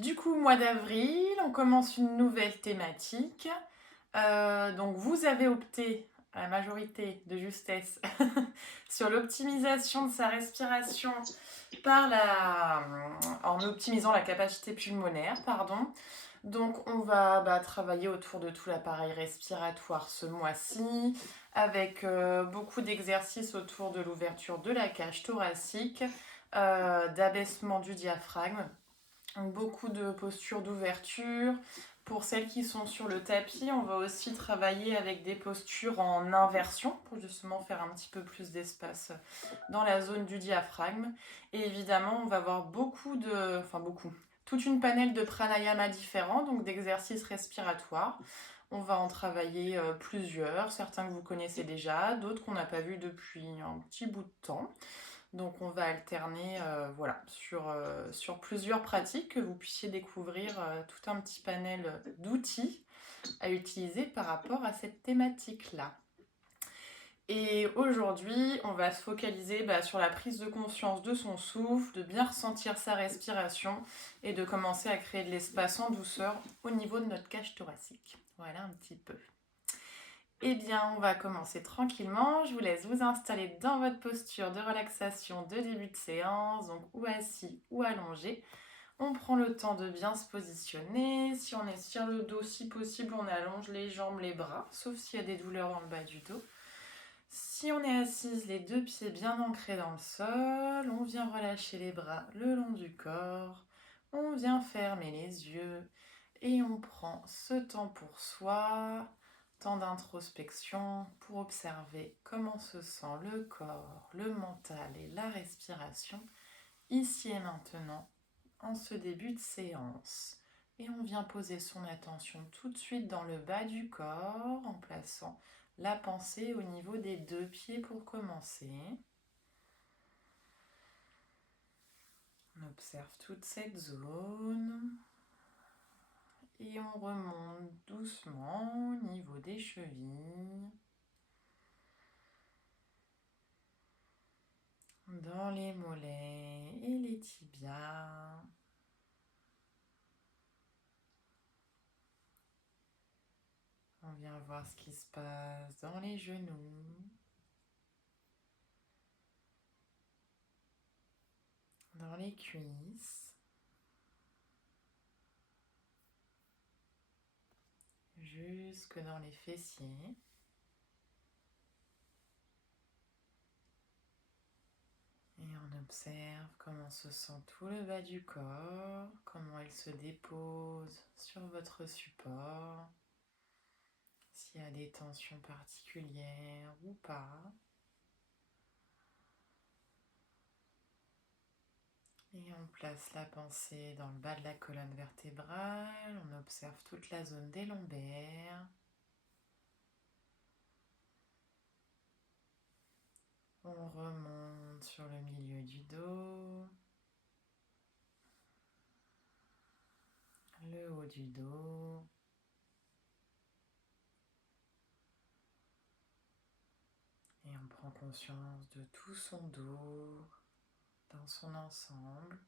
Du coup, mois d'avril, on commence une nouvelle thématique. Donc, vous avez opté, à la majorité de justesse, sur l'optimisation de sa respiration en optimisant la capacité pulmonaire, pardon. Donc, on va travailler autour de tout l'appareil respiratoire ce mois-ci, avec beaucoup d'exercices autour de l'ouverture de la cage thoracique, d'abaissement du diaphragme. Donc, beaucoup de postures d'ouverture. Pour celles qui sont sur le tapis, on va aussi travailler avec des postures en inversion pour justement faire un petit peu plus d'espace dans la zone du diaphragme. Et évidemment, on va avoir toute une panelle de pranayama différents, donc d'exercices respiratoires. On va en travailler plusieurs, certains que vous connaissez déjà, d'autres qu'on n'a pas vus depuis un petit bout de temps. Donc on va alterner sur plusieurs pratiques que vous puissiez découvrir tout un petit panel d'outils à utiliser par rapport à cette thématique-là. Et aujourd'hui, on va se focaliser sur la prise de conscience de son souffle, de bien ressentir sa respiration et de commencer à créer de l'espace en douceur au niveau de notre cage thoracique. Voilà un petit peu. Eh bien, on va commencer tranquillement. Je vous laisse vous installer dans votre posture de relaxation de début de séance, donc ou assis ou allongé. On prend le temps de bien se positionner. Si on est sur le dos, si possible, on allonge les jambes, les bras, sauf s'il y a des douleurs dans le bas du dos. Si on est assise, les deux pieds bien ancrés dans le sol, on vient relâcher les bras le long du corps. On vient fermer les yeux et on prend ce temps pour soi. Temps d'introspection pour observer comment se sent le corps, le mental et la respiration ici et maintenant en ce début de séance. Et on vient poser son attention tout de suite dans le bas du corps en plaçant la pensée au niveau des deux pieds pour commencer. On observe toute cette zone. Et on remonte doucement au niveau des chevilles. Dans les mollets et les tibias. On vient voir ce qui se passe dans les genoux. Dans les cuisses. Jusque dans les fessiers. Et on observe comment se sent tout le bas du corps, comment il se dépose sur votre support, s'il y a des tensions particulières ou pas. Et on place la pensée dans le bas de la colonne vertébrale, on observe toute la zone des lombaires. On remonte sur le milieu du dos, le haut du dos. Et on prend conscience de tout son dos dans son ensemble.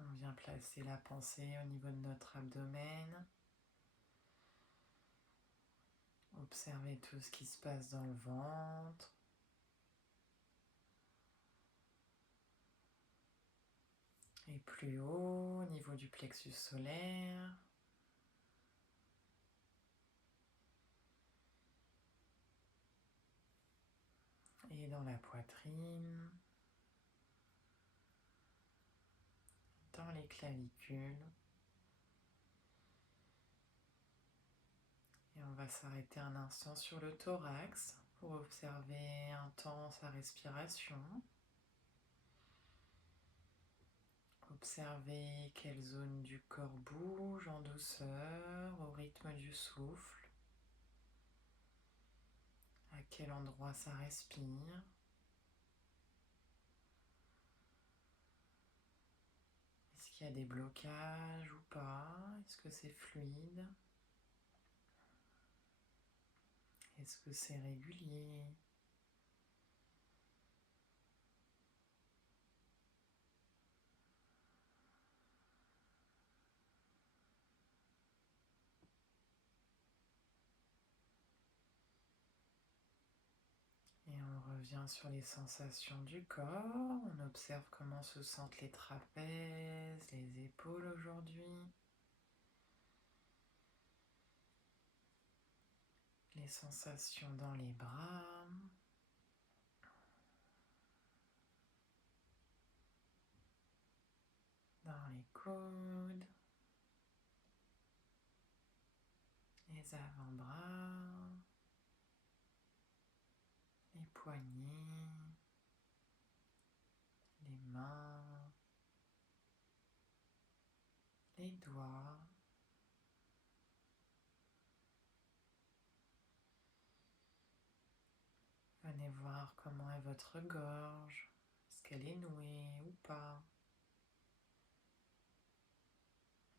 On vient placer la pensée au niveau de notre abdomen. Observez tout ce qui se passe dans le ventre. Et plus haut, au niveau du plexus solaire. Et dans la poitrine. Dans les clavicules. Et on va s'arrêter un instant sur le thorax pour observer un temps sa respiration. Observez quelle zone du corps bouge en douceur au rythme du souffle. À quel endroit ça respire. Est-ce qu'il y a des blocages ou pas? Est-ce que c'est fluide? Est-ce que c'est régulier? revient sur les sensations du corps. On observe comment se sentent les trapèzes, les épaules aujourd'hui. Les sensations dans les bras. Dans les coudes. Les avant-bras. Les poignets. Les mains. Les doigts. Venez voir comment est votre gorge. Est-ce qu'elle est nouée ou pas?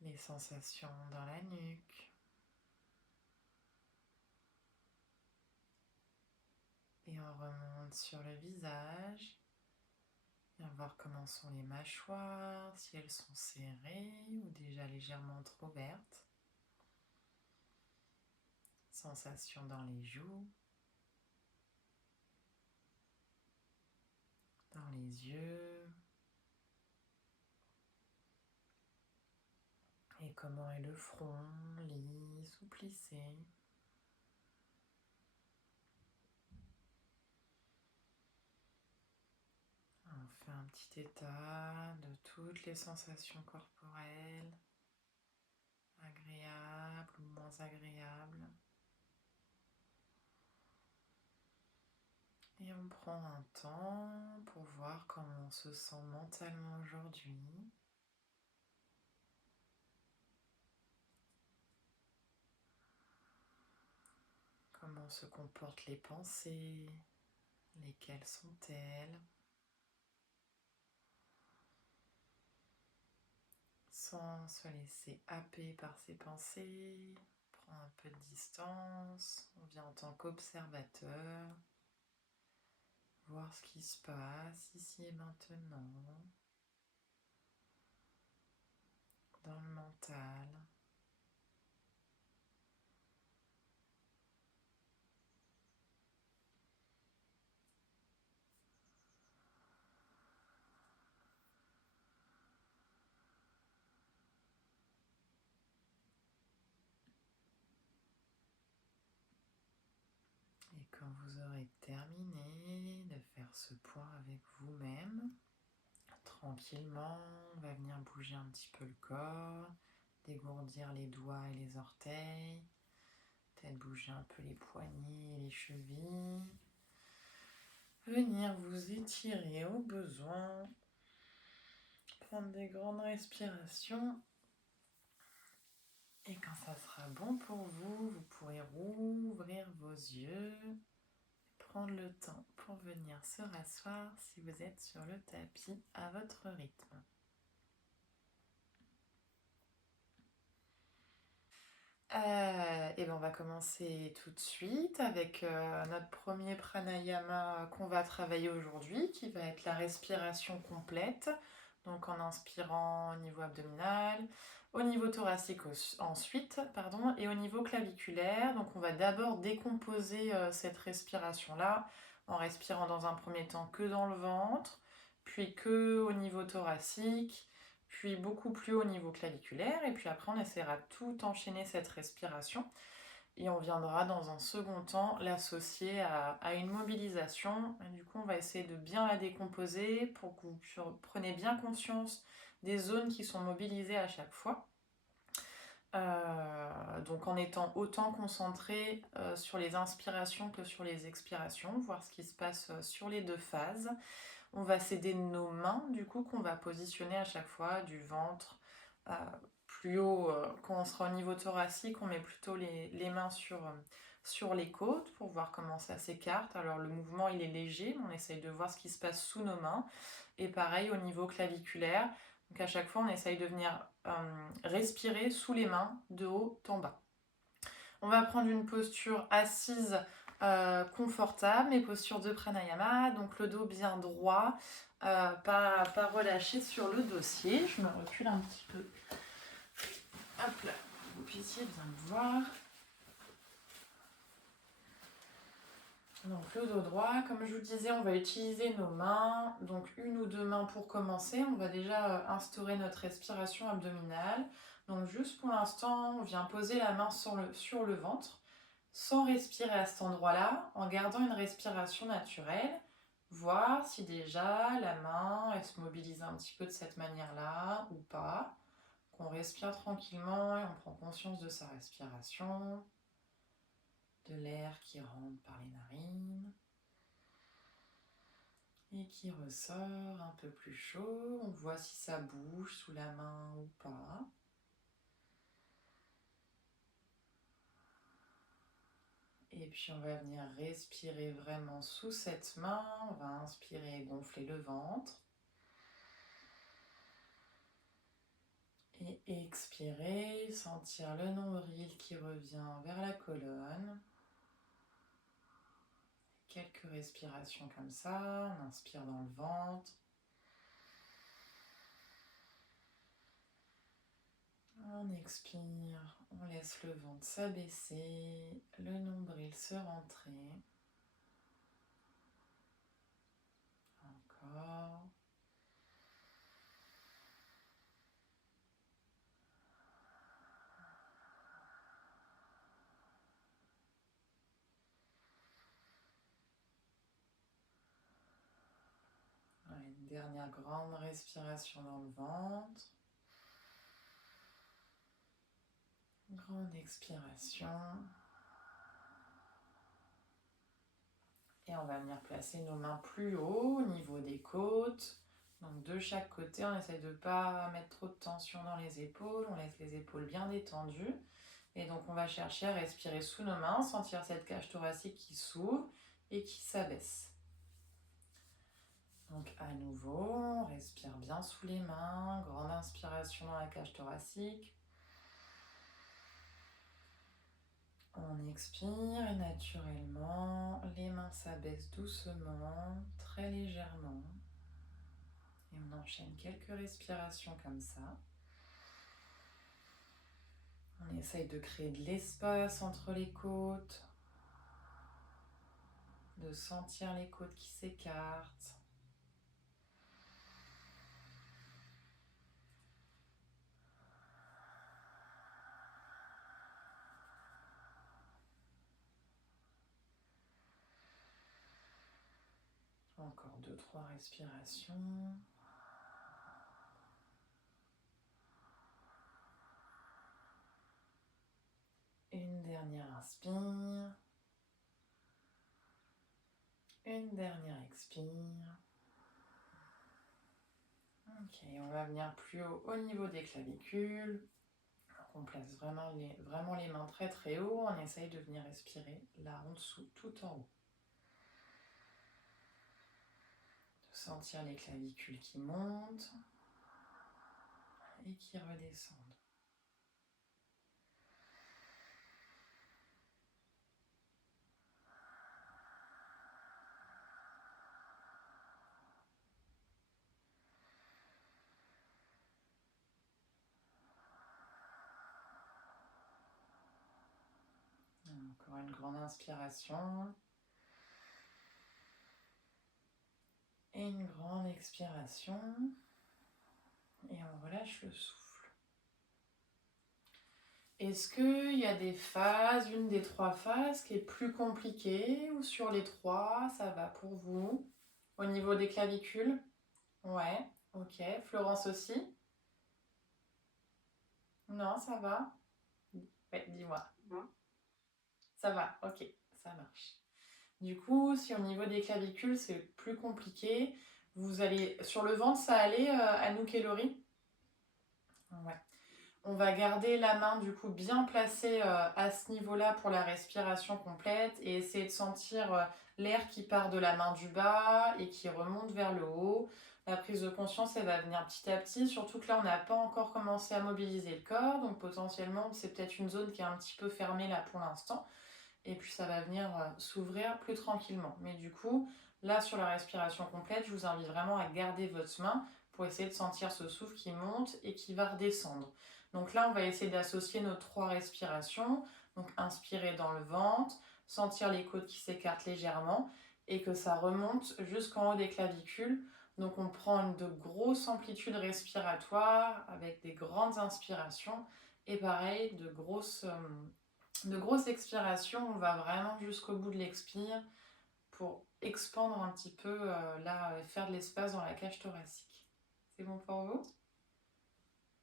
Les sensations dans la nuque. Et on remonte sur le visage. Viens voir comment sont les mâchoires, si elles sont serrées ou déjà légèrement trop ouvertes. Sensations dans les joues. Dans les yeux. Et comment est le front, lisse ou plissé. On fait un petit état de toutes les sensations corporelles, agréables ou moins agréables. Et on prend un temps pour voir comment on se sent mentalement aujourd'hui. Comment se comportent les pensées, lesquelles sont-elles? Sans se laisser happer par ses pensées, prend un peu de distance, on vient en tant qu'observateur, voir ce qui se passe ici et maintenant, dans le mental. Et quand vous aurez terminé de faire ce point avec vous-même, tranquillement, on va venir bouger un petit peu le corps, dégourdir les doigts et les orteils, peut-être bouger un peu les poignets et les chevilles. Venir vous étirer au besoin, prendre des grandes respirations. Et quand ça sera bon pour vous, vous pourrez rouvrir vos yeux, prendre le temps pour venir se rasseoir si vous êtes sur le tapis à votre rythme. Et ben on va commencer tout de suite avec notre premier pranayama qu'on va travailler aujourd'hui, qui va être la respiration complète. Donc en inspirant au niveau abdominal, au niveau thoracique ensuite, et au niveau claviculaire. Donc on va d'abord décomposer cette respiration-là en respirant dans un premier temps que dans le ventre, puis que au niveau thoracique, puis beaucoup plus haut au niveau claviculaire, et puis après on essaiera tout enchaîner cette respiration, et on viendra dans un second temps l'associer à une mobilisation, et du coup on va essayer de bien la décomposer pour que vous preniez bien conscience des zones qui sont mobilisées à chaque fois. Donc en étant autant concentré sur les inspirations que sur les expirations, voir ce qui se passe sur les deux phases. On va s'aider de nos mains, du coup, qu'on va positionner à chaque fois du ventre plus haut. Quand on sera au niveau thoracique, on met plutôt les mains sur les côtes pour voir comment ça s'écarte. Alors le mouvement, il est léger, mais on essaye de voir ce qui se passe sous nos mains. Et pareil au niveau claviculaire. Donc à chaque fois, on essaye de venir respirer sous les mains, de haut en bas. On va prendre une posture assise confortable, mes postures de pranayama, donc le dos bien droit, pas relâché sur le dossier. Je me recule un petit peu. Hop là, vous puissiez bien me voir. Donc le dos droit, comme je vous disais, on va utiliser nos mains, donc une ou deux mains pour commencer. On va déjà instaurer notre respiration abdominale. Donc juste pour l'instant, on vient poser la main sur le ventre, sans respirer à cet endroit-là, en gardant une respiration naturelle. Voir si déjà la main, elle se mobilise un petit peu de cette manière-là ou pas. Qu'on respire tranquillement et on prend conscience de sa respiration, de l'air qui rentre par les narines et qui ressort un peu plus chaud. On voit si ça bouge sous la main ou pas. Et puis on va venir respirer vraiment sous cette main. On va inspirer et gonfler le ventre. Et expirer, sentir le nombril qui revient vers la colonne. Quelques respirations comme ça. On inspire dans le ventre. On expire, on laisse le ventre s'abaisser, le nombril se rentrer. Encore. Une dernière grande respiration dans le ventre. Grande expiration. Et on va venir placer nos mains plus haut au niveau des côtes. Donc de chaque côté, on essaie de ne pas mettre trop de tension dans les épaules. On laisse les épaules bien détendues. Et donc on va chercher à respirer sous nos mains, sentir cette cage thoracique qui s'ouvre et qui s'abaisse. Donc à nouveau, on respire bien sous les mains, grande inspiration dans la cage thoracique. On expire et naturellement, les mains s'abaissent doucement, très légèrement. Et on enchaîne quelques respirations comme ça. On essaye de créer de l'espace entre les côtes, de sentir les côtes qui s'écartent. Encore 2-3 respirations. Une dernière inspire. Une dernière expire. Ok, on va venir plus haut au niveau des clavicules. Donc on place vraiment les mains très très haut. On essaye de venir respirer là en dessous, tout en haut. De sentir les clavicules qui montent et qui redescendent. Encore une grande inspiration. Et une grande expiration. Et on relâche le souffle. Est-ce qu'il y a des phases, une des 3 phases qui est plus compliquée ou sur les 3, ça va pour vous? Au niveau des clavicules? Ouais, ok. Florence aussi? Non, ça va? Ouais, dis-moi. Ça va, ok, ça marche. Du coup, si au niveau des clavicules c'est plus compliqué, vous allez sur le ventre, ça allait, Anouk et Laurie? Ouais. On va garder la main du coup bien placée à ce niveau-là pour la respiration complète et essayer de sentir l'air qui part de la main du bas et qui remonte vers le haut. La prise de conscience, elle va venir petit à petit, surtout que là, on n'a pas encore commencé à mobiliser le corps, donc potentiellement, c'est peut-être une zone qui est un petit peu fermée là pour l'instant. Et puis ça va venir s'ouvrir plus tranquillement. Mais du coup, là sur la respiration complète, je vous invite vraiment à garder votre main pour essayer de sentir ce souffle qui monte et qui va redescendre. Donc là, on va essayer d'associer nos 3 respirations. Donc inspirer dans le ventre, sentir les côtes qui s'écartent légèrement et que ça remonte jusqu'en haut des clavicules. Donc on prend de grosses amplitudes respiratoires avec des grandes inspirations et pareil, de grosses expirations. On va vraiment jusqu'au bout de l'expire pour expandre un petit peu, faire de l'espace dans la cage thoracique. C'est bon pour vous?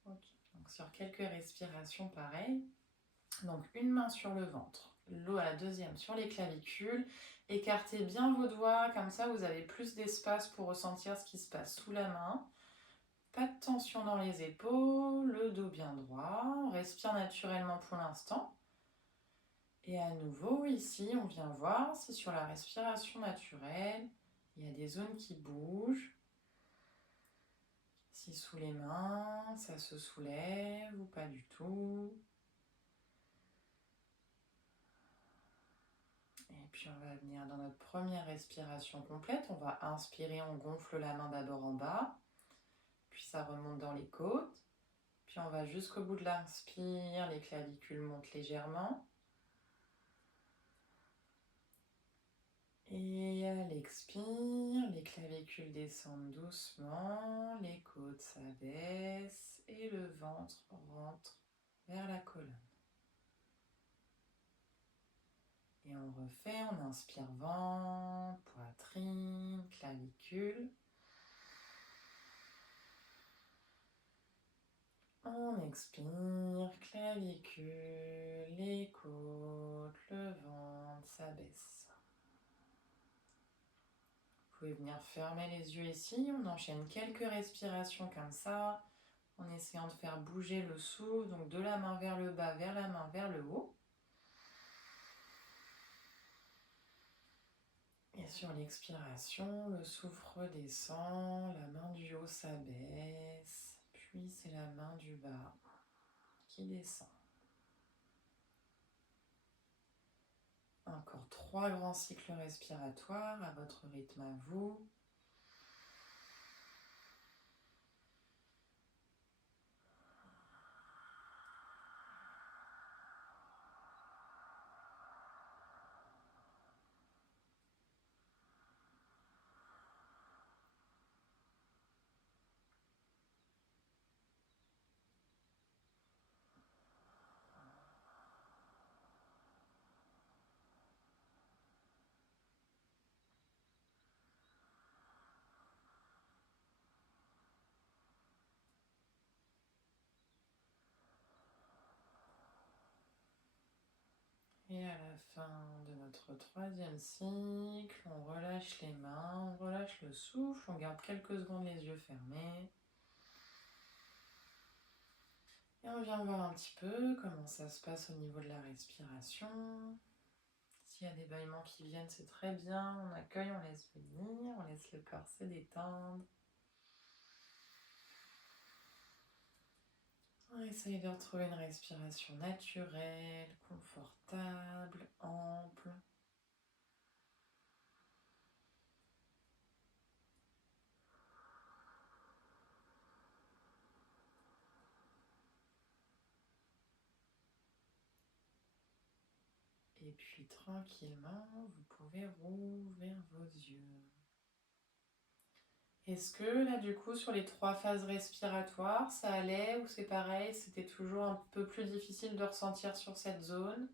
Ok. Donc sur quelques respirations, pareil. Donc une main sur le ventre, l'eau à la deuxième sur les clavicules. Écartez bien vos doigts, comme ça vous avez plus d'espace pour ressentir ce qui se passe sous la main. Pas de tension dans les épaules, le dos bien droit. On respire naturellement pour l'instant. Et à nouveau, ici, on vient voir si sur la respiration naturelle, il y a des zones qui bougent. Si sous les mains, ça se soulève ou pas du tout. Et puis on va venir dans notre première respiration complète. On va inspirer, on gonfle la main d'abord en bas. Puis ça remonte dans les côtes. Puis on va jusqu'au bout de l'inspire, les clavicules montent légèrement. Et à l'expire, les clavicules descendent doucement, les côtes s'abaissent et le ventre rentre vers la colonne. Et on refait, on inspire ventre, poitrine, clavicule. On expire, clavicule, les côtes, le ventre s'abaisse. Vous pouvez venir fermer les yeux ici. On enchaîne quelques respirations comme ça, en essayant de faire bouger le souffle, donc de la main vers le bas, vers la main vers le haut. Et sur l'expiration, le souffle redescend, la main du haut s'abaisse, puis c'est la main du bas qui descend. Encore 3 grands cycles respiratoires à votre rythme à vous. Et à la fin de notre 3e cycle, on relâche les mains, on relâche le souffle, on garde quelques secondes les yeux fermés. Et on vient voir un petit peu comment ça se passe au niveau de la respiration. S'il y a des bâillements qui viennent, c'est très bien. On accueille, on laisse venir, on laisse le corps se détendre. On essaye de retrouver une respiration naturelle, confortable, ample. Et puis tranquillement, vous pouvez rouvrir vos yeux. Est-ce que là du coup sur les 3 phases respiratoires, ça allait ou c'est pareil, c'était toujours un peu plus difficile de ressentir sur cette zone?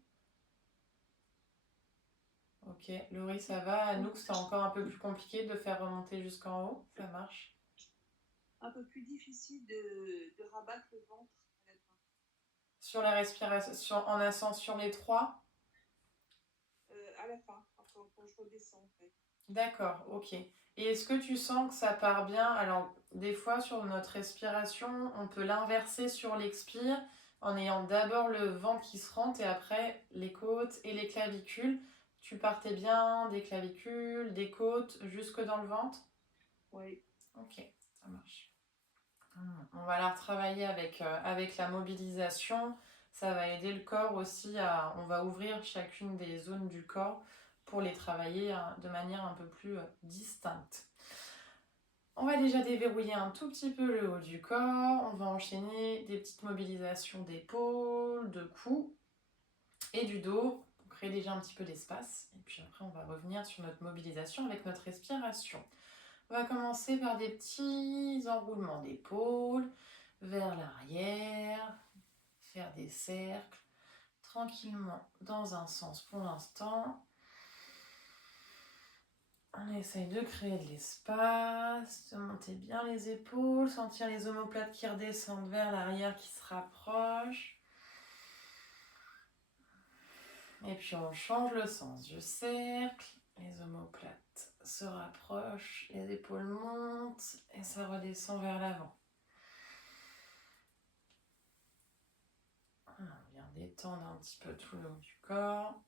Ok, Laurie, ça va? Anouk, c'est encore un peu plus compliqué de faire remonter jusqu'en haut? Ça marche? Un peu plus difficile de rabattre le ventre à la fin. Sur la respiration, en ascensant sur les 3? À la fin, quand je redescends en fait. D'accord, ok. Et est-ce que tu sens que ça part bien? Alors, des fois, sur notre respiration, on peut l'inverser sur l'expire en ayant d'abord le ventre qui se rentre et après les côtes et les clavicules. Tu partais bien des clavicules, des côtes, jusque dans le ventre? Oui. Ok, ça marche. On va la retravailler avec la mobilisation. Ça va aider le corps aussi à... On va ouvrir chacune des zones du corps pour les travailler de manière un peu plus distincte. On va déjà déverrouiller un tout petit peu le haut du corps. On va enchaîner des petites mobilisations d'épaules, de cou et du dos. Donc créer déjà un petit peu d'espace. Et puis après, on va revenir sur notre mobilisation avec notre respiration. On va commencer par des petits enroulements d'épaules vers l'arrière, faire des cercles tranquillement dans un sens pour l'instant. On essaye de créer de l'espace, de monter bien les épaules, sentir les omoplates qui redescendent vers l'arrière, qui se rapprochent. Et puis on change le sens du cercle, les omoplates se rapprochent, les épaules montent et ça redescend vers l'avant. On vient détendre un petit peu tout le haut du corps.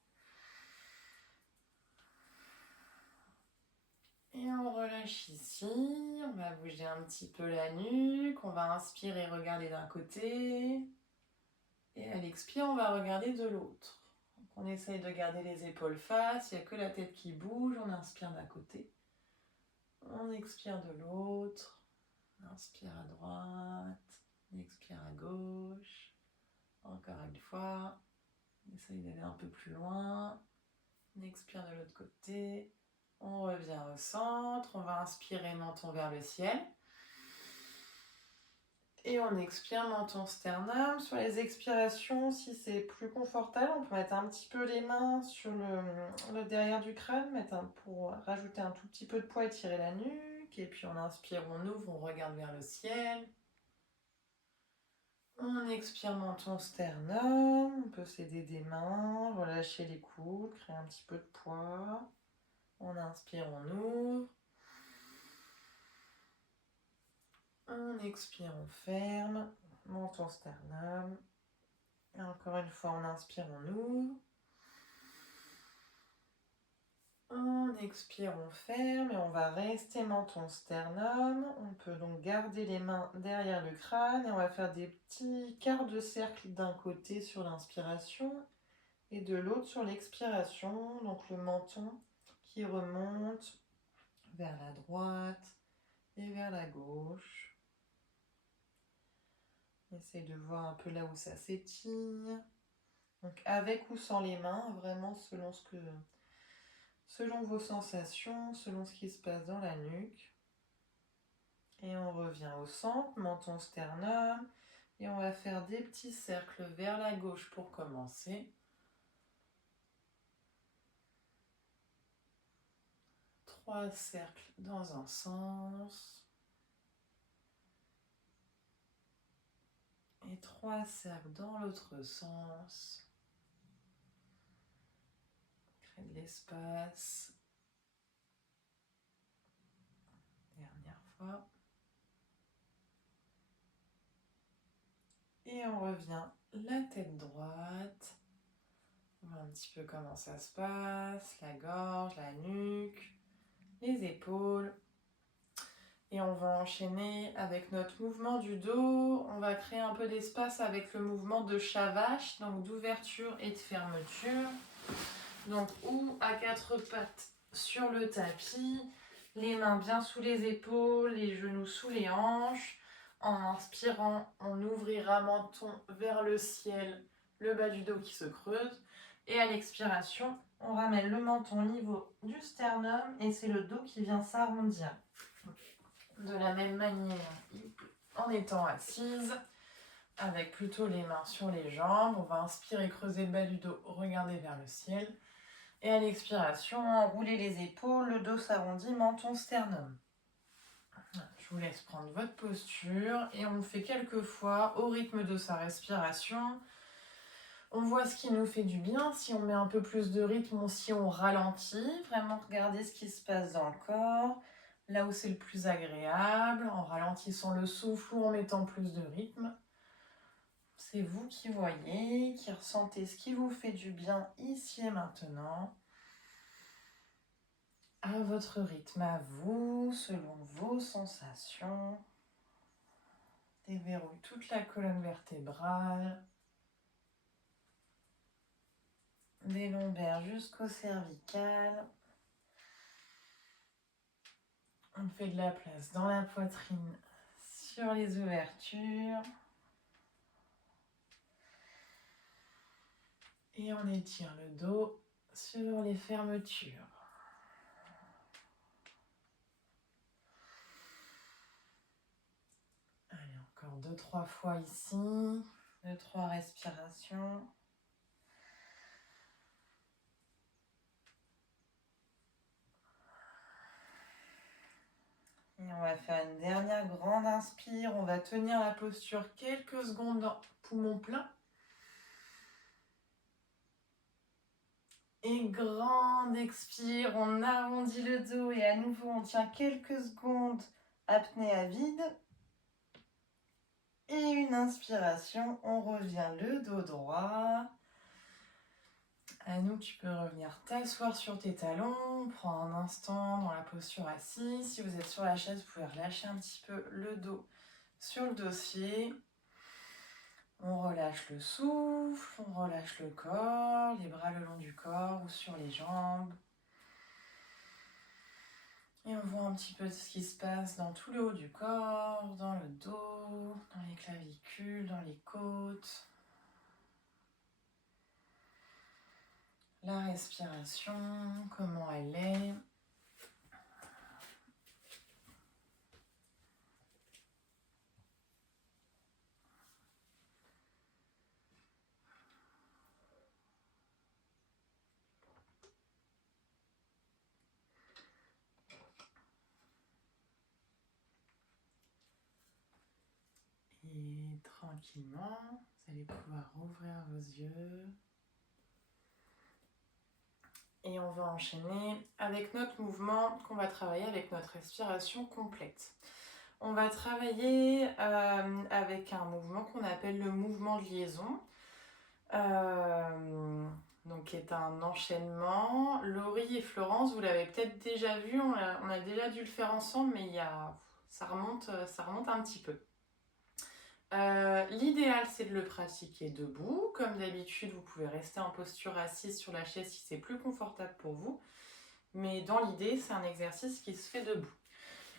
Et on relâche ici, on va bouger un petit peu la nuque, on va inspirer et regarder d'un côté. Et à l'expire, on va regarder de l'autre. Donc on essaye de garder les épaules face, il n'y a que la tête qui bouge, on inspire d'un côté. On expire de l'autre, on inspire à droite, on expire à gauche. Encore une fois, on essaye d'aller un peu plus loin, on expire de l'autre côté. On revient au centre, on va inspirer menton vers le ciel. Et on expire menton sternum. Sur les expirations, si c'est plus confortable, on peut mettre un petit peu les mains sur le derrière du crâne, pour rajouter un tout petit peu de poids et tirer la nuque. Et puis on inspire, on ouvre, on regarde vers le ciel. On expire menton sternum. On peut s'aider des mains, relâcher les coudes, créer un petit peu de poids. On inspire, on ouvre. On expire, on ferme. Menton sternum. Et encore une fois, on inspire, on ouvre. On expire, on ferme et on va rester menton sternum. On peut donc garder les mains derrière le crâne et on va faire des petits quarts de cercle d'un côté sur l'inspiration et de l'autre sur l'expiration. Donc le menton qui remonte vers la droite et vers la gauche. Essaye de voir un peu là où ça s'étire. Donc avec ou sans les mains, vraiment selon vos sensations, selon ce qui se passe dans la nuque. Et on revient au centre, menton sternum. Et on va faire des petits cercles vers la gauche pour commencer. 3 cercles dans un sens. Et 3 cercles dans l'autre sens. Créer de l'espace. Dernière fois. Et on revient la tête droite. On voit un petit peu comment ça se passe. La gorge, la nuque, les épaules. Et on va enchaîner avec notre mouvement du dos. On va créer un peu d'espace avec le mouvement de chat vache, donc d'ouverture et de fermeture. Donc ou à 4 pattes sur le tapis, les mains bien sous les épaules, les genoux sous les hanches. En inspirant, on ouvrira menton vers le ciel, le bas du dos qui se creuse. Et à l'expiration, on ramène le menton au niveau du sternum et c'est le dos qui vient s'arrondir. De la même manière, en étant assise, avec plutôt les mains sur les jambes, on va inspirer, creuser le bas du dos, regarder vers le ciel. Et à l'expiration, enrouler les épaules, le dos s'arrondit, menton sternum. Je vous laisse prendre votre posture et on fait quelques fois au rythme de sa respiration. On voit ce qui nous fait du bien, si on met un peu plus de rythme ou si on ralentit. Vraiment regarder ce qui se passe dans le corps, là où c'est le plus agréable, en ralentissant le souffle ou en mettant plus de rythme. C'est vous qui voyez, qui ressentez ce qui vous fait du bien ici et maintenant. À votre rythme, à vous, selon vos sensations. Déverrouille toute la colonne vertébrale. Des lombaires jusqu'au cervical. On fait de la place dans la poitrine, sur les ouvertures. Et on étire le dos sur les fermetures. Allez, encore 2-3 fois ici, 2-3 respirations. Et on va faire une dernière grande inspire. On va tenir la posture quelques secondes, poumon plein. Et grande expire, on arrondit le dos et à nouveau on tient quelques secondes, apnée à vide. Et une inspiration, on revient le dos droit. À nous, tu peux revenir t'asseoir sur tes talons, prendre un instant dans la posture assise. Si vous êtes sur la chaise, vous pouvez relâcher un petit peu le dos sur le dossier. On relâche le souffle, on relâche le corps, les bras le long du corps ou sur les jambes. Et on voit un petit peu ce qui se passe dans tout le haut du corps, dans le dos, dans les clavicules, dans les côtes. La respiration, comment elle est. Et tranquillement, vous allez pouvoir ouvrir vos yeux. Et on va enchaîner avec notre mouvement qu'on va travailler avec notre respiration complète. On va travailler avec un mouvement qu'on appelle le mouvement de liaison. Donc qui est un enchaînement. Laurie et Florence, vous l'avez peut-être déjà vu, on a déjà dû le faire ensemble, mais ça remonte un petit peu. L'idéal, c'est de le pratiquer debout. Comme d'habitude, vous pouvez rester en posture assise sur la chaise si c'est plus confortable pour vous. Mais dans l'idée, c'est un exercice qui se fait debout.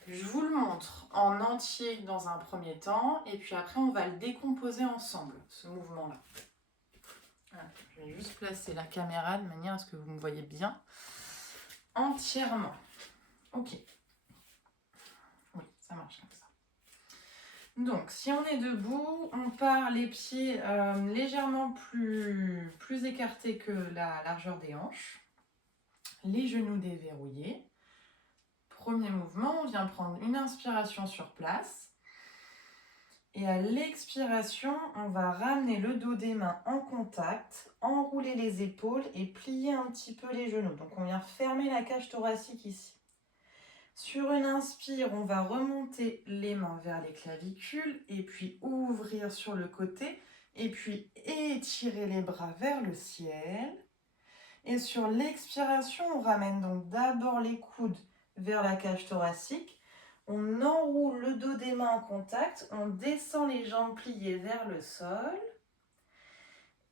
Je vous le montre en entier dans un premier temps, et puis après, on va le décomposer ensemble, ce mouvement-là. Voilà, je vais juste placer la caméra de manière à ce que vous me voyez bien entièrement. Ok. Oui, ça marche comme ça. Donc, si on est debout, on part les pieds légèrement plus écartés que la largeur des hanches. Les genoux déverrouillés. Premier mouvement, on vient prendre une inspiration sur place. Et à l'expiration, on va ramener le dos des mains en contact, enrouler les épaules et plier un petit peu les genoux. Donc on vient fermer la cage thoracique ici. Sur une inspire, on va remonter les mains vers les clavicules et puis ouvrir sur le côté et puis étirer les bras vers le ciel. Et sur l'expiration, on ramène donc d'abord les coudes vers la cage thoracique. On enroule le dos des mains en contact, on descend les jambes pliées vers le sol.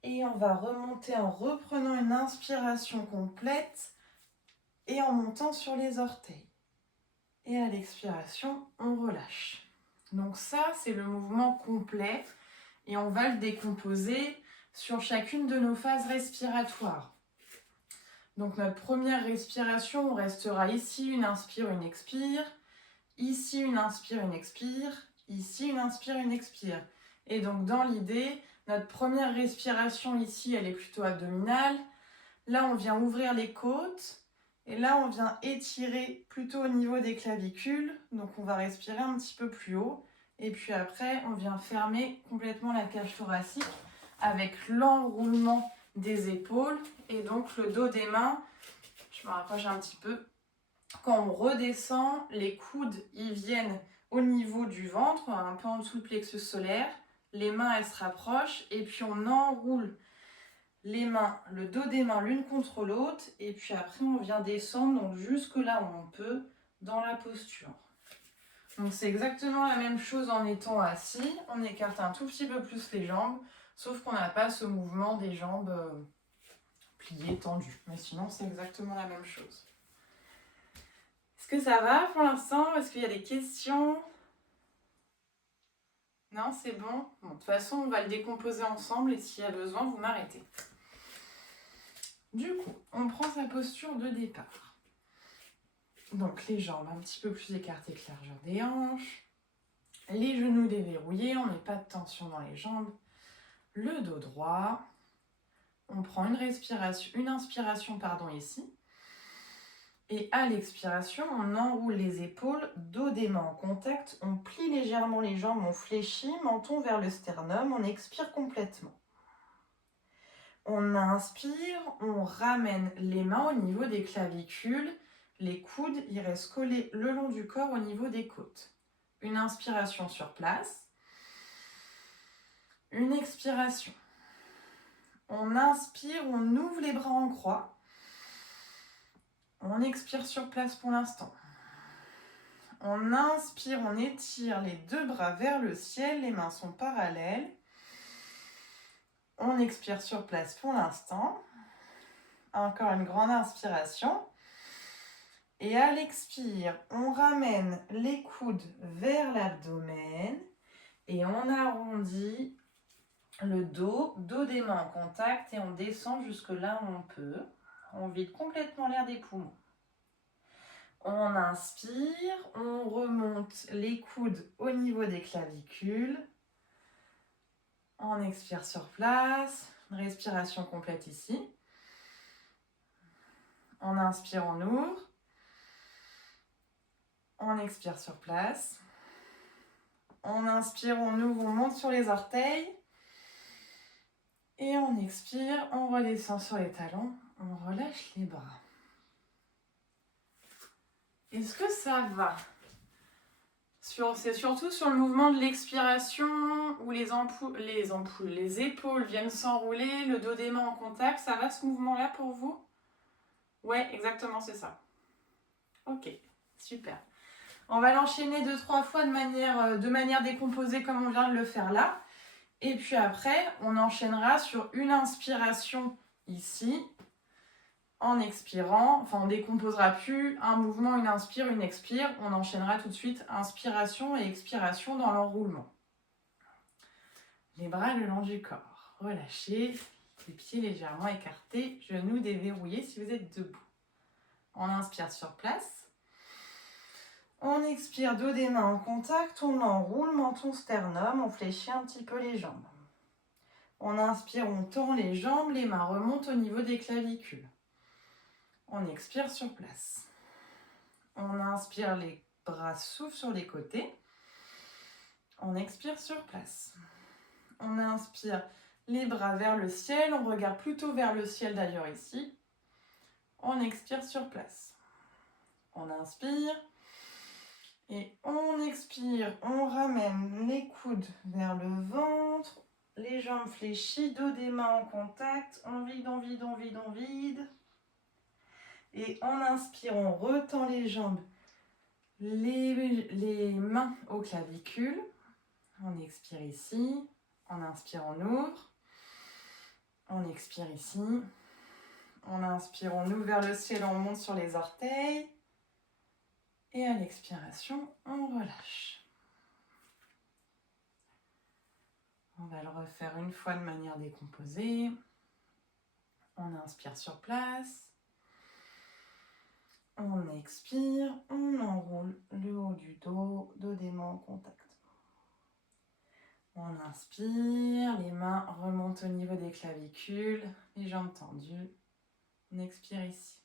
Et on va remonter en reprenant une inspiration complète et en montant sur les orteils. Et à l'expiration, on relâche. Donc ça, c'est le mouvement complet et on va le décomposer sur chacune de nos phases respiratoires. Donc notre première respiration, on restera ici, une inspire, une expire. Ici, une inspire, une expire. Ici, une inspire, une expire. Et donc dans l'idée, notre première respiration ici, elle est plutôt abdominale. Là, on vient ouvrir les côtes. Et là, on vient étirer plutôt au niveau des clavicules. Donc, on va respirer un petit peu plus haut. Et puis après, on vient fermer complètement la cage thoracique avec l'enroulement des épaules. Et donc, le dos des mains, je me rapproche un petit peu. Quand on redescend, les coudes, ils viennent au niveau du ventre, un peu en dessous du plexus solaire. Les mains, elles se rapprochent. Et puis, on enroule les mains, le dos des mains l'une contre l'autre, et puis après on vient descendre donc jusque là où on peut dans la posture. Donc c'est exactement la même chose en étant assis, on écarte un tout petit peu plus les jambes, sauf qu'on n'a pas ce mouvement des jambes pliées, tendues. Mais sinon c'est exactement la même chose. Est-ce que ça va pour l'instant? Est-ce qu'il y a des questions? Non, c'est bon? Bon, de toute façon on va le décomposer ensemble et s'il y a besoin, vous m'arrêtez. Du coup, on prend sa posture de départ. Donc les jambes un petit peu plus écartées que la largeur des hanches. Les genoux déverrouillés, on met pas de tension dans les jambes. Le dos droit. On prend une inspiration ici. Et à l'expiration, on enroule les épaules, dos des mains en contact, on plie légèrement les jambes, on fléchit, menton vers le sternum, on expire complètement. On inspire, on ramène les mains au niveau des clavicules, les coudes, ils restent collés le long du corps au niveau des côtes. Une inspiration sur place, une expiration. On inspire, on ouvre les bras en croix. On expire sur place pour l'instant. On inspire, on étire les deux bras vers le ciel, les mains sont parallèles. On expire sur place pour l'instant. Encore une grande inspiration. Et à l'expire, on ramène les coudes vers l'abdomen et on arrondit le dos des mains en contact et on descend jusque là où on peut. On vide complètement l'air des poumons. On inspire, on remonte les coudes au niveau des clavicules. On expire sur place. Une respiration complète ici. On inspire, on ouvre. On expire sur place. On inspire, on ouvre, on monte sur les orteils. Et on expire, on redescend sur les talons. On relâche les bras. Est-ce que ça va? C'est surtout sur le mouvement de l'expiration où les épaules viennent s'enrouler, le dos des mains en contact. Ça va ce mouvement-là pour vous? Ouais, exactement, c'est ça. Ok, super. On va l'enchaîner 2-3 fois de manière décomposée comme on vient de le faire là. Et puis après, on enchaînera sur une inspiration ici. En expirant, enfin on décomposera plus un mouvement, une inspire, une expire. On enchaînera tout de suite inspiration et expiration dans l'enroulement. Les bras le long du corps. Relâchez, les pieds légèrement écartés, genoux déverrouillés si vous êtes debout. On inspire sur place. On expire, dos des mains en contact, on enroule, menton sternum, on fléchit un petit peu les jambes. On inspire, on tend les jambes, les mains remontent au niveau des clavicules. On expire sur place. On inspire, les bras s'ouvrent sur les côtés. On expire sur place. On inspire, les bras vers le ciel. On regarde plutôt vers le ciel d'ailleurs ici. On expire sur place. On inspire. Et on expire. On ramène les coudes vers le ventre. Les jambes fléchies, dos des mains en contact. On vide, on vide, on vide, on vide. Et en inspire, on retend les jambes, les mains aux clavicules. On expire ici. On inspire, on ouvre. On expire ici. On inspire, on ouvre vers le ciel, on monte sur les orteils. Et à l'expiration, on relâche. On va le refaire une fois de manière décomposée. On inspire sur place. On expire, on enroule le haut du dos, dos des mains en contact. On inspire, les mains remontent au niveau des clavicules, les jambes tendues. On expire ici.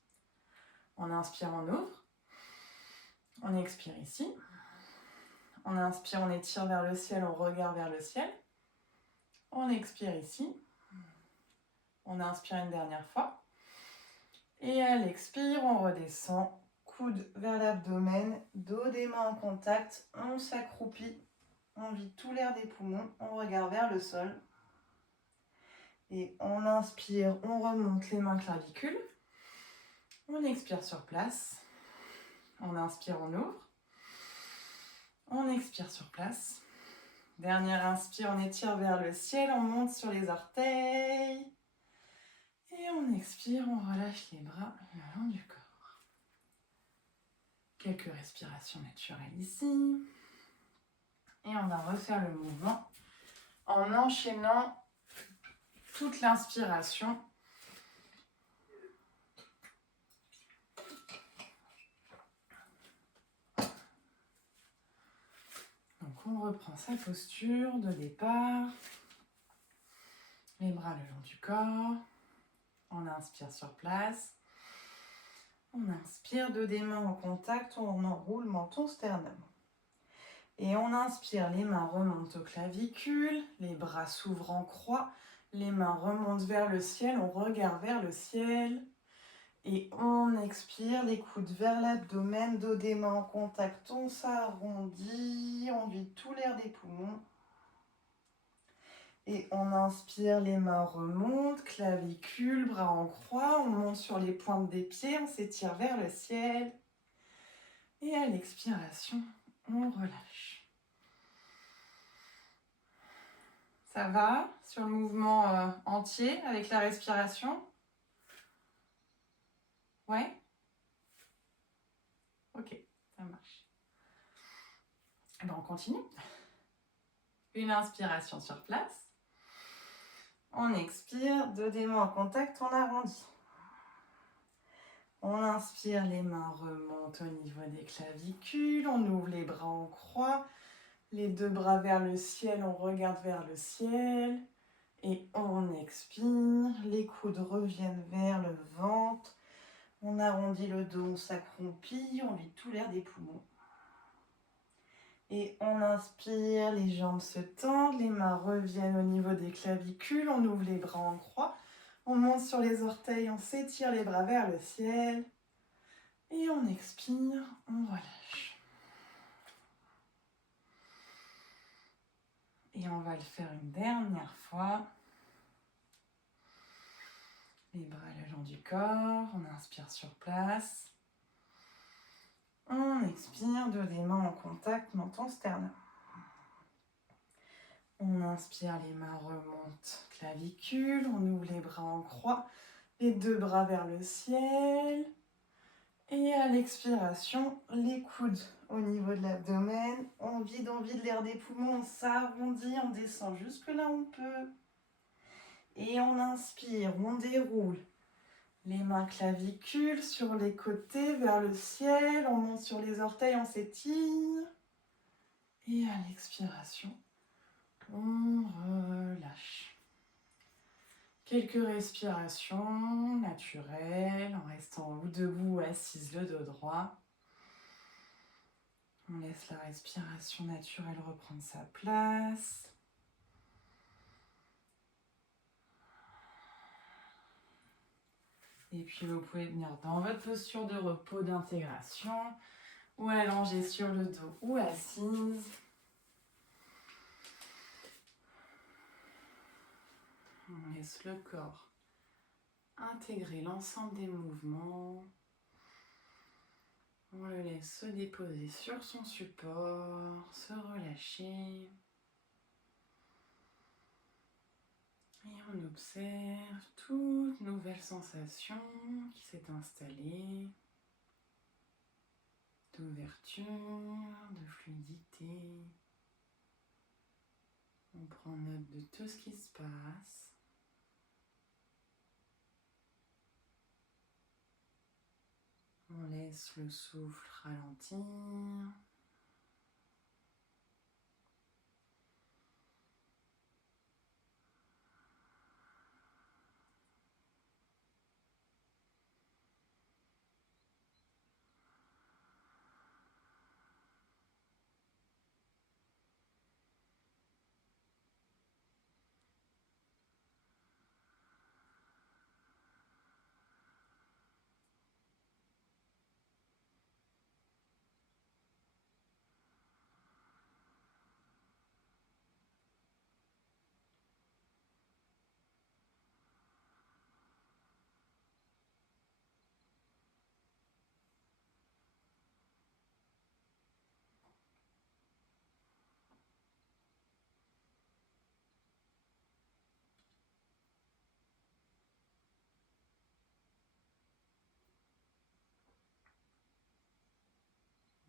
On inspire, on ouvre. On expire ici. On inspire, on étire vers le ciel, on regarde vers le ciel. On expire ici. On inspire une dernière fois. Et à l'expire, on redescend, coude vers l'abdomen, dos des mains en contact, on s'accroupit, on vide tout l'air des poumons, on regarde vers le sol. Et on inspire, on remonte les mains clavicules. On expire sur place. On inspire, on ouvre. On expire sur place. Dernière inspire, on étire vers le ciel, on monte sur les orteils. Et on expire, on relâche les bras le long du corps. Quelques respirations naturelles ici. Et on va refaire le mouvement en enchaînant toute l'inspiration on reprend sa posture de départ. Les bras le long du corps. On inspire sur place. On inspire, deux des mains en contact, on enroule menton sternum. Et on inspire, les mains remontent aux clavicules, les bras s'ouvrent en croix, les mains remontent vers le ciel, on regarde vers le ciel. Et on expire, les coudes vers l'abdomen, dos des mains en contact, on s'arrondit, on vide tout l'air des poumons. Et on inspire, les mains remontent, clavicules, bras en croix, on monte sur les pointes des pieds, on s'étire vers le ciel. Et à l'expiration, on relâche. Ça va sur le mouvement entier avec la respiration? Ouais? Ok, ça marche. Ben, on continue. Une inspiration sur place. On expire, deux des mains en contact, on arrondit. On inspire, les mains remontent au niveau des clavicules, on ouvre les bras en croix, les deux bras vers le ciel, on regarde vers le ciel. Et on expire, les coudes reviennent vers le ventre, on arrondit le dos, on s'accroupit, on vide tout l'air des poumons. Et on inspire, les jambes se tendent, les mains reviennent au niveau des clavicules, on ouvre les bras en croix, on monte sur les orteils, on s'étire les bras vers le ciel. Et on expire, on relâche. Et on va le faire une dernière fois. Les bras le long du corps, on inspire sur place. On expire, deux des mains en contact, menton sternum. On inspire, les mains remontent, clavicule, on ouvre les bras en croix, les deux bras vers le ciel. Et à l'expiration, les coudes au niveau de l'abdomen, on vide l'air des poumons, on s'arrondit, on descend jusque là où on peut. Et on inspire, on déroule. Les mains clavicules sur les côtés, vers le ciel, on monte sur les orteils, on s'étire. Et à l'expiration, on relâche. Quelques respirations naturelles, en restant ou debout ou assise, le dos droit. On laisse la respiration naturelle reprendre sa place. Et puis vous pouvez venir dans votre posture de repos d'intégration ou allongé sur le dos ou assise. On laisse le corps intégrer l'ensemble des mouvements. On le laisse se déposer sur son support, se relâcher. Et on observe toute nouvelle sensation qui s'est installée, d'ouverture, de fluidité. On prend note de tout ce qui se passe. On laisse le souffle ralentir.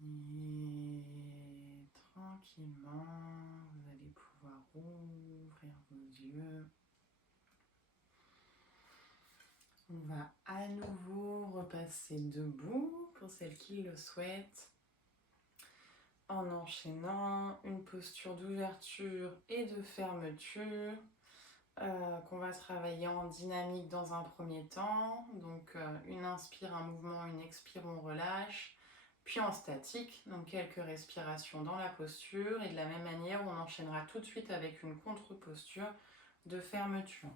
Et tranquillement, vous allez pouvoir ouvrir vos yeux. On va à nouveau repasser debout pour celles qui le souhaitent. en enchaînant une posture d'ouverture et de fermeture qu'on va travailler en dynamique dans un premier temps. Donc une inspire, un mouvement, une expire, on relâche. Puis en statique, donc quelques respirations dans la posture. Et de la même manière, on enchaînera tout de suite avec une contre-posture de fermeture.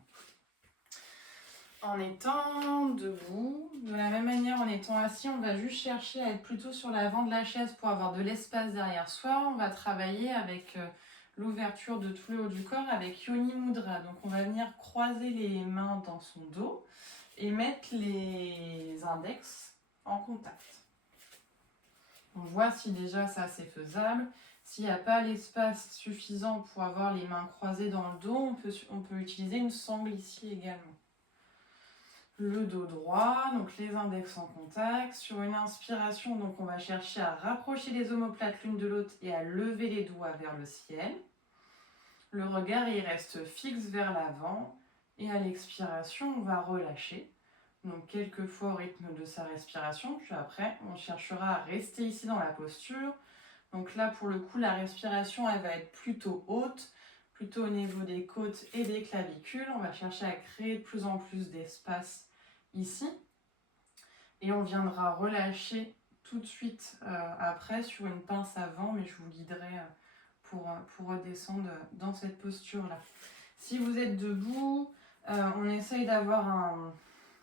En étant debout, de la même manière, en étant assis, on va juste chercher à être plutôt sur l'avant de la chaise pour avoir de l'espace derrière soi. On va travailler avec l'ouverture de tout le haut du corps avec Yoni Mudra. Donc on va venir croiser les mains dans son dos et mettre les index en contact. On voit si déjà ça c'est faisable. S'il n'y a pas l'espace suffisant pour avoir les mains croisées dans le dos, on peut utiliser une sangle ici également. Le dos droit, donc les index en contact. Sur une inspiration, donc on va chercher à rapprocher les omoplates l'une de l'autre et à lever les doigts vers le ciel. Le regard il reste fixe vers l'avant et à l'expiration, on va relâcher. Donc quelques fois au rythme de sa respiration, puis après on cherchera à rester ici dans la posture. Donc là pour le coup la respiration elle va être plutôt haute, plutôt au niveau des côtes et des clavicules. On va chercher à créer de plus en plus d'espace ici. Et on viendra relâcher tout de suite après sur une pince avant, mais je vous guiderai pour redescendre dans cette posture-là. Si vous êtes debout, on essaye d'avoir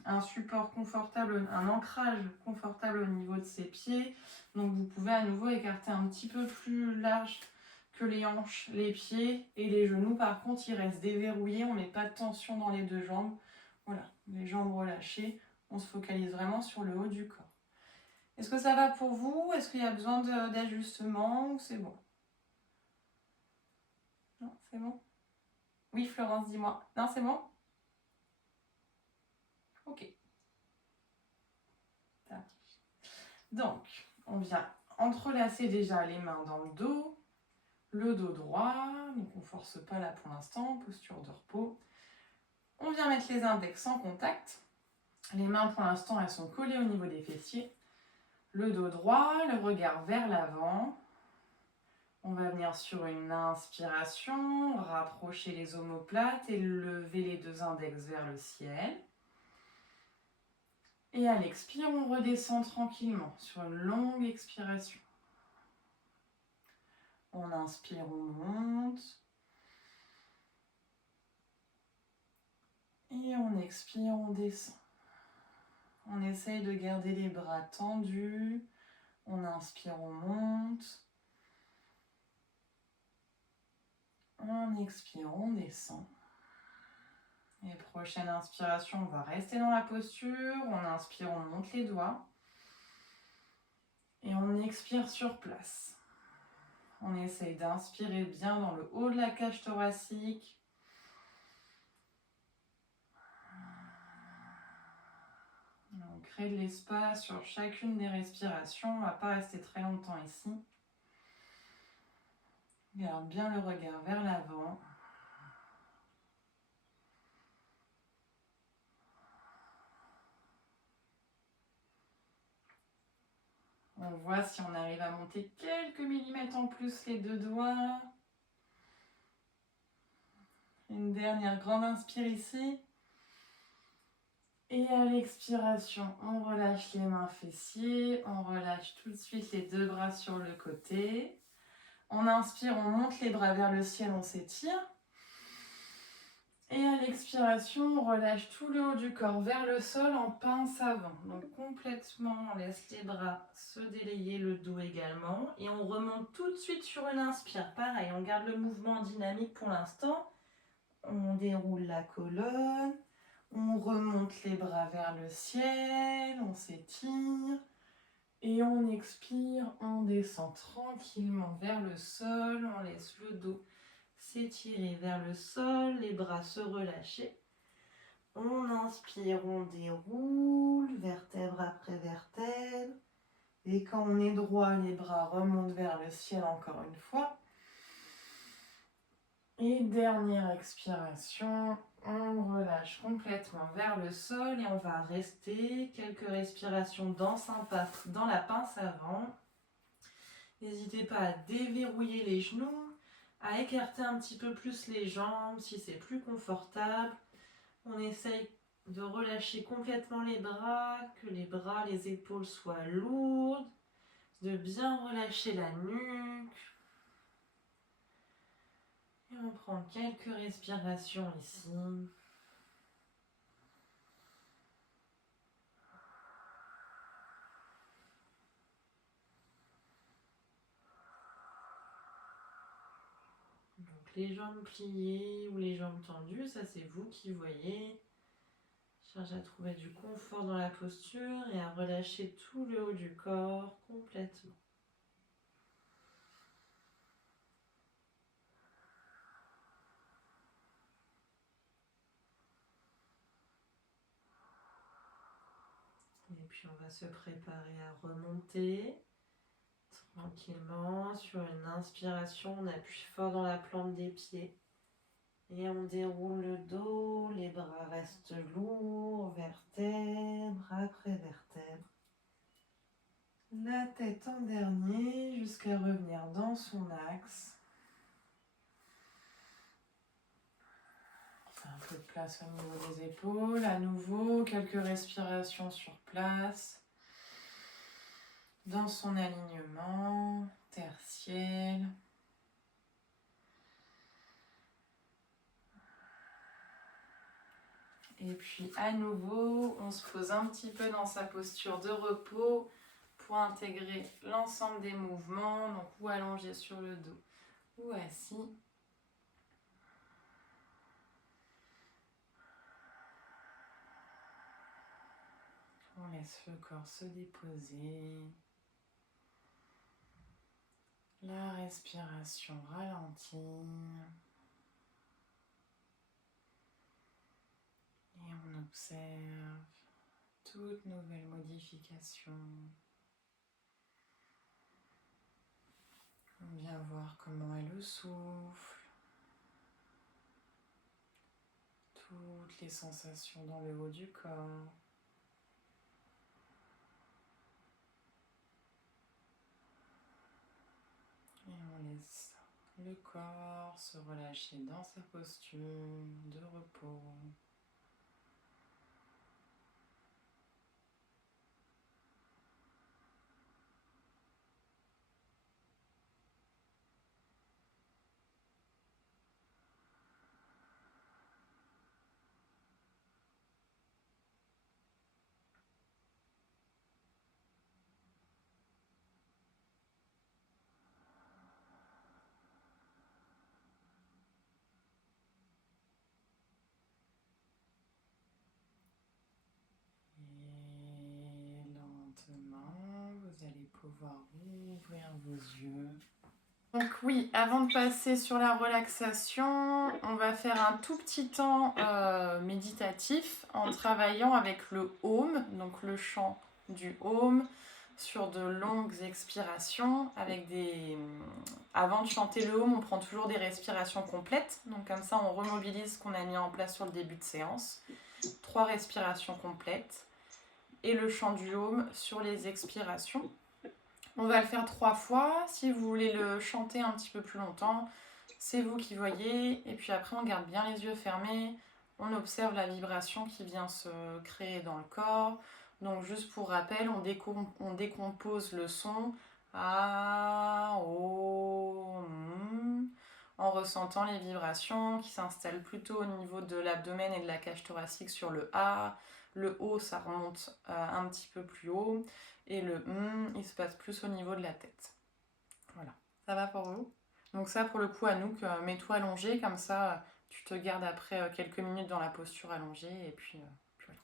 un support confortable, un ancrage confortable au niveau de ses pieds. Donc vous pouvez à nouveau écarter un petit peu plus large que les hanches, les pieds et les genoux. Par contre, ils restent déverrouillés, on ne met pas de tension dans les deux jambes. Voilà, les jambes relâchées, on se focalise vraiment sur le haut du corps. Est-ce que ça va pour vous? Est-ce qu'il y a besoin d'ajustement ou c'est bon? Non, c'est bon? Oui, Florence, dis-moi. Non, c'est bon? Ok. Donc, on vient entrelacer déjà les mains dans le dos droit, donc on ne force pas là pour l'instant, posture de repos. On vient mettre les index en contact. Les mains pour l'instant elles sont collées au niveau des fessiers. Le dos droit, le regard vers l'avant. On va venir sur une inspiration, rapprocher les omoplates et lever les deux index vers le ciel. Et à l'expire, on redescend tranquillement sur une longue expiration. On inspire, on monte. Et on expire, on descend. On essaye de garder les bras tendus. On inspire, on monte. On expire, on descend. Et prochaine inspiration, on va rester dans la posture. On inspire, on monte les doigts. Et on expire sur place. On essaye d'inspirer bien dans le haut de la cage thoracique. On crée de l'espace sur chacune des respirations. On ne va pas rester très longtemps ici. Garde bien le regard vers l'avant. On voit si on arrive à monter quelques millimètres en plus les deux doigts. Une dernière grande inspire ici. Et à l'expiration, on relâche les mains fessiers. On relâche tout de suite les deux bras sur le côté. On inspire, on monte les bras vers le ciel, on s'étire. Et à l'expiration, on relâche tout le haut du corps vers le sol en pince avant. Donc complètement, on laisse les bras se délayer, le dos également. Et on remonte tout de suite sur une inspire. Pareil, on garde le mouvement dynamique pour l'instant. On déroule la colonne. On remonte les bras vers le ciel. On s'étire. Et on expire, on descend tranquillement vers le sol. On laisse le dos s'étirer vers le sol, les bras se relâcher. On inspire, on déroule, vertèbre après vertèbre. Et quand on est droit, les bras remontent vers le ciel encore une fois. Et dernière expiration, on relâche complètement vers le sol et on va rester quelques respirations dans la pince avant. N'hésitez pas à déverrouiller les genoux, à écarter un petit peu plus les jambes si c'est plus confortable. On essaye de relâcher complètement les bras, que les bras, les épaules soient lourdes, de bien relâcher la nuque. Et on prend quelques respirations ici. Donc les jambes pliées ou les jambes tendues, ça c'est vous qui voyez. Cherche à trouver du confort dans la posture et à relâcher tout le haut du corps complètement. Et puis on va se préparer à remonter tranquillement. Sur une inspiration, on appuie fort dans la plante des pieds. Et on déroule le dos, les bras restent lourds, vertèbre après vertèbre. La tête en dernier jusqu'à revenir dans son axe. Un peu de place au niveau des épaules. À nouveau, quelques respirations sur place. Dans son alignement tertiel. Et puis à nouveau, on se pose un petit peu dans sa posture de repos pour intégrer l'ensemble des mouvements, donc ou allongé sur le dos ou assis. On laisse le corps se déposer. La respiration ralentit. Et on observe toute nouvelle modification. On vient voir comment est le souffle. Toutes les sensations dans le haut du corps. Et on laisse le corps se relâcher dans sa posture de repos. Et lentement, vous allez pouvoir ouvrir vos yeux. Donc oui, avant de passer sur la relaxation, on va faire un tout petit temps méditatif en travaillant avec le Om, donc le chant du Om, sur de longues expirations. Avant de chanter le Om, on prend toujours des respirations complètes. Donc comme ça, on remobilise ce qu'on a mis en place sur le début de séance. 3 respirations complètes. Et le chant du Om sur les expirations. On va le faire 3 fois. Si vous voulez le chanter un petit peu plus longtemps, c'est vous qui voyez. Et puis après, on garde bien les yeux fermés. On observe la vibration qui vient se créer dans le corps. Donc juste pour rappel, on décompose le son A, O, en ressentant les vibrations qui s'installent plutôt au niveau de l'abdomen et de la cage thoracique sur le A. Le O, ça remonte un petit peu plus haut. Et le il se passe plus au niveau de la tête. Voilà. Ça va pour vous? Donc ça, pour le coup, Anouk, mets-toi allongé, comme ça, tu te gardes après quelques minutes dans la posture allongée, et puis voilà.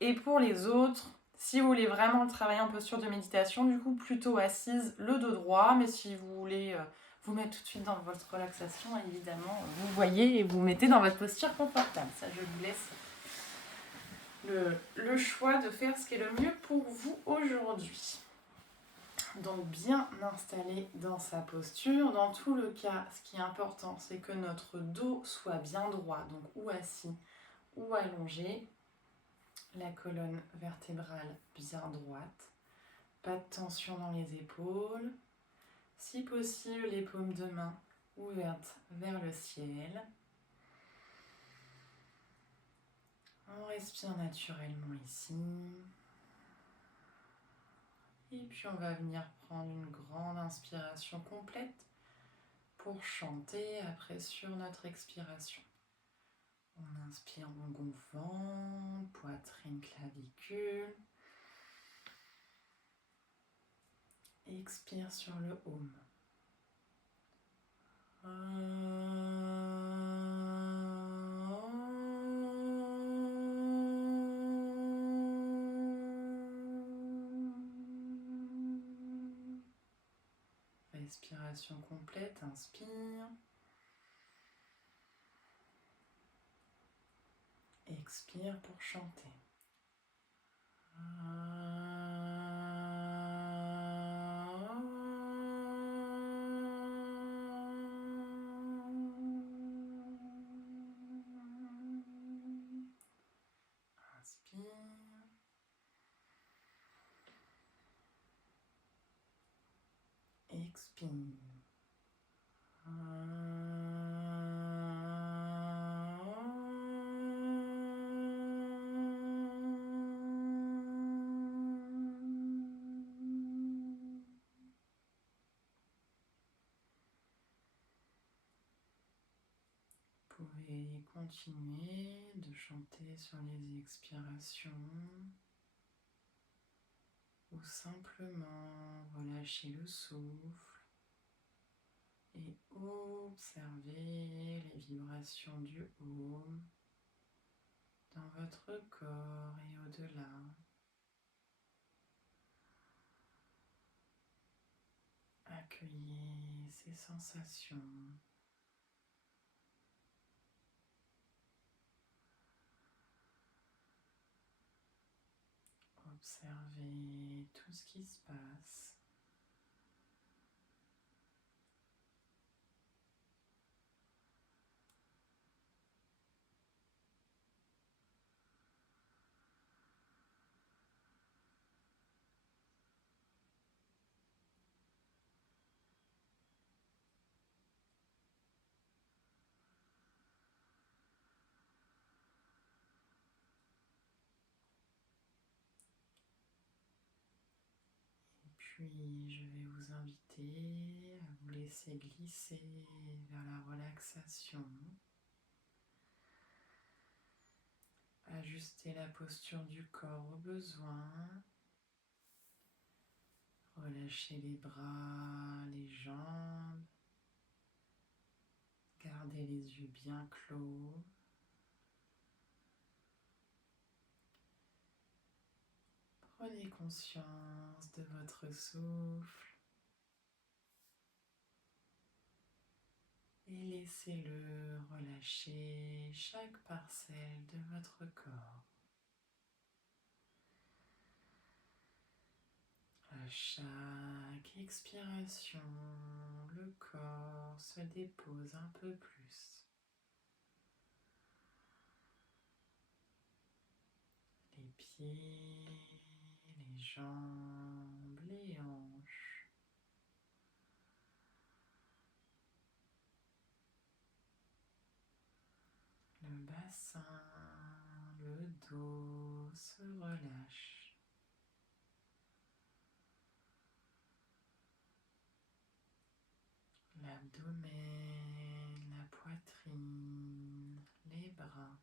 Et pour les autres, si vous voulez vraiment travailler en posture de méditation, du coup, plutôt assise, le dos droit, mais si vous voulez vous mettre tout de suite dans votre relaxation, évidemment, vous voyez et vous mettez dans votre posture confortable. Ça, je vous laisse le choix de faire ce qui est le mieux pour vous aujourd'hui. Donc bien installé dans sa posture. Dans tout le cas, ce qui est important, c'est que notre dos soit bien droit, donc ou assis ou allongé. La colonne vertébrale bien droite. Pas de tension dans les épaules. Si possible, les paumes de main ouvertes vers le ciel. On respire naturellement ici. Et puis on va venir prendre une grande inspiration complète pour chanter après sur notre expiration. On inspire en gonflant, poitrine, clavicule. Expire sur le home. Respiration complète, inspire. Expire pour chanter. Inspire. Expire. Vous pouvez continuer de chanter sur les expirations ou simplement relâcher le souffle et observer les vibrations du home dans votre corps et au-delà. Accueillez ces sensations. Observez tout ce qui se passe. Puis je vais vous inviter à vous laisser glisser vers la relaxation. Ajustez la posture du corps au besoin. Relâchez les bras, les jambes. Gardez les yeux bien clos. Prenez conscience de votre souffle et laissez-le relâcher chaque parcelle de votre corps. À chaque expiration, le corps se dépose un peu plus. Les pieds, les jambes, les hanches. Le bassin, le dos se relâche. L'abdomen, la poitrine, les bras,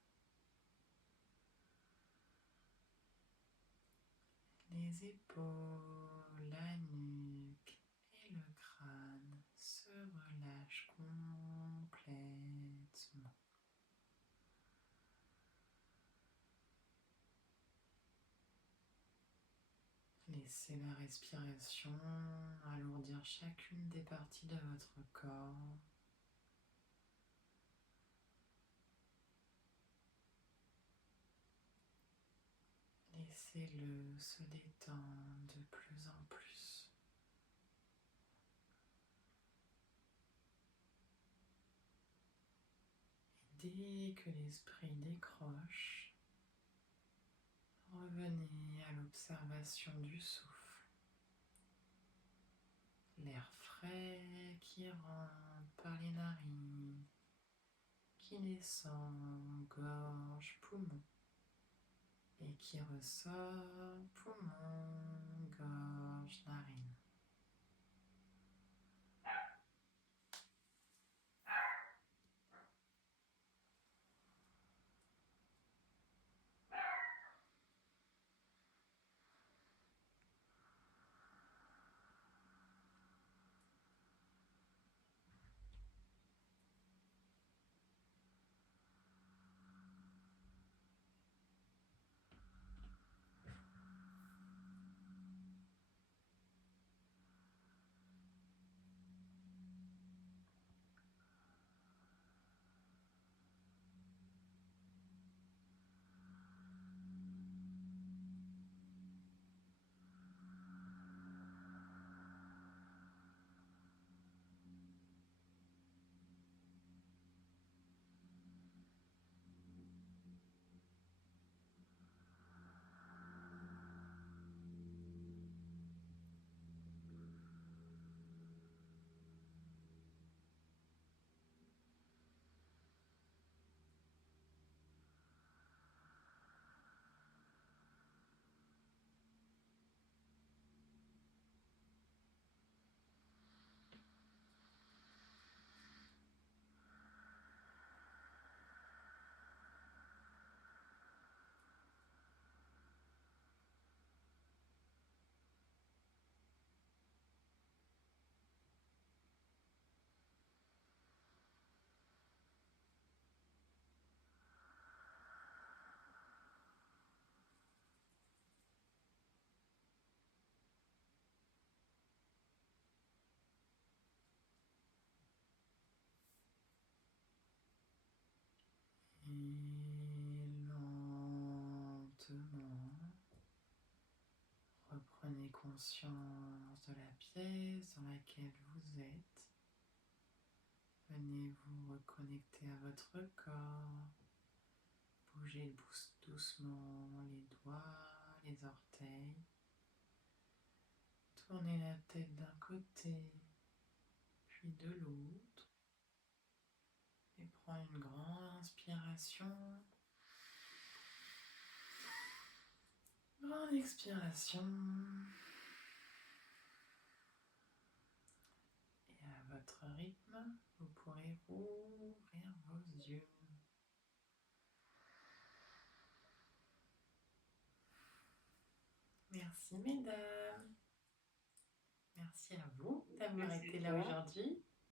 les épaules, la nuque et le crâne se relâchent complètement. Laissez la respiration alourdir chacune des parties de votre corps. Laissez-le se détendre de plus en plus. Et dès que l'esprit décroche, revenez à l'observation du souffle. frais qui rentre par les narines, qui descend gorge, poumon, et qui ressort poumon, gorge, narine. Et lentement, reprenez conscience de la pièce dans laquelle vous êtes. Venez vous reconnecter à votre corps. Bougez doucement les doigts, les orteils. Tournez la tête d'un côté, puis de l'autre. Et prends une grande inspiration. Grande expiration. Et à votre rythme, vous pourrez ouvrir vos yeux. Merci mesdames. Merci à vous d'avoir été là aujourd'hui.